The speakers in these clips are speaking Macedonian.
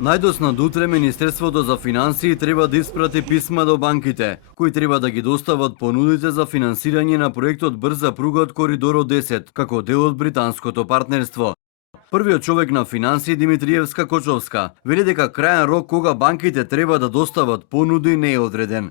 Најдосно до утре Министерството за финансии треба да испрати писма до банките, кои треба да ги достават понудите за финансирање на проектот Брза пруга од Коридорот 10, како дел од британското партнерство. Првиот човек на финансии Димитриевска Кочовска вели дека крајен рок кога банките треба да достават понуди не е одреден.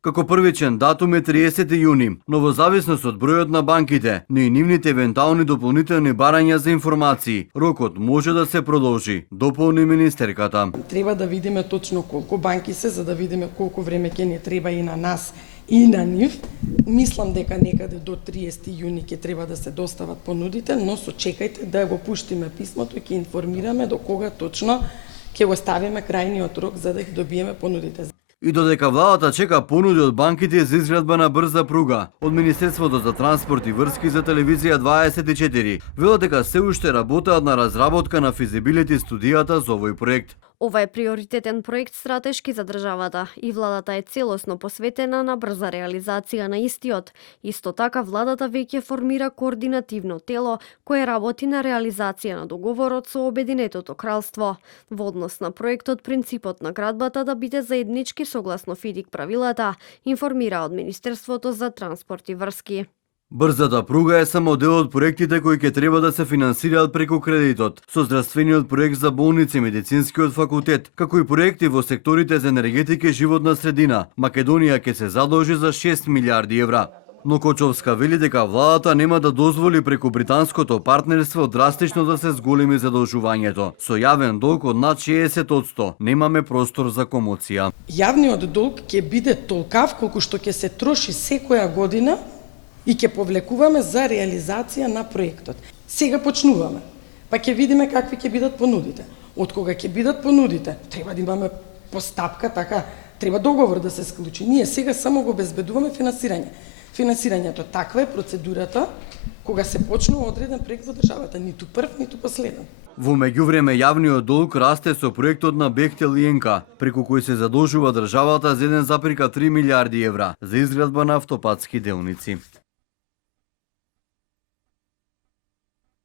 Како првичен датум е 30 јуни, но во зависност од бројот на банките, но и нивните евентуални дополнителни барања за информации, рокот може да се продолжи, дополни министерката. Треба да видиме точно колку банки се, за да видиме колку време ќе ни треба и на нас и на нив. Мислам дека некаде до 30 јуни ќе треба да се достават понудите, но сочекајте да го пуштиме писмото и ќе информираме до кога точно ќе го ставиме крајниот рок за да ги добиеме понудите. И додека владата чека понуди од банките за изградба на брза пруга, од Министерството за транспорт и врски за телевизија 24 велат дека се уште работеат на разработка на физибилити студијата за овој проект. Ова е приоритетен проект стратешки за државата и владата е целосно посветена на брза реализација на истиот. Исто така владата веќе формира координативно тело кое работи на реализација на договорот со Обединетото кралство. Во однос на проектот, принципот на градбата да биде заеднички согласно ФИДИК правилата, информира од Министерството за транспорт и врски. Брзата пруга е само дел од проектите кои ќе треба да се финансираат преку кредитот, со здравствениот проект за болници и медицинскиот факултет, како и проекти во секторите за енергетика и животна средина. Македонија ќе се задолжи за 6 милиарди евра. Но Кочовска вели дека владата нема да дозволи преку британското партнерство драстично да се зголеми задолжувањето. Со јавен долг од над 60%, немаме простор за комоција. Јавниот долг ќе биде толкав колку што ќе се троши секоја година и ќе повлекуваме за реализација на проектот. Сега почнуваме, па ќе видиме какви ќе бидат понудите. Од кога ќе бидат понудите, треба да имаме постапка, така, треба договор да се склучи. Ние сега само го обезбедуваме финансирање. Финансирањето таква е процедурата кога се почнува одреден проект во државата, ниту прв, ниту последен. Во меѓувреме јавниот долг расте со проектот на Бехтел и Енка, преку кој се задолжува државата за 1,3 милиарди евра за изградба на автопатски делници.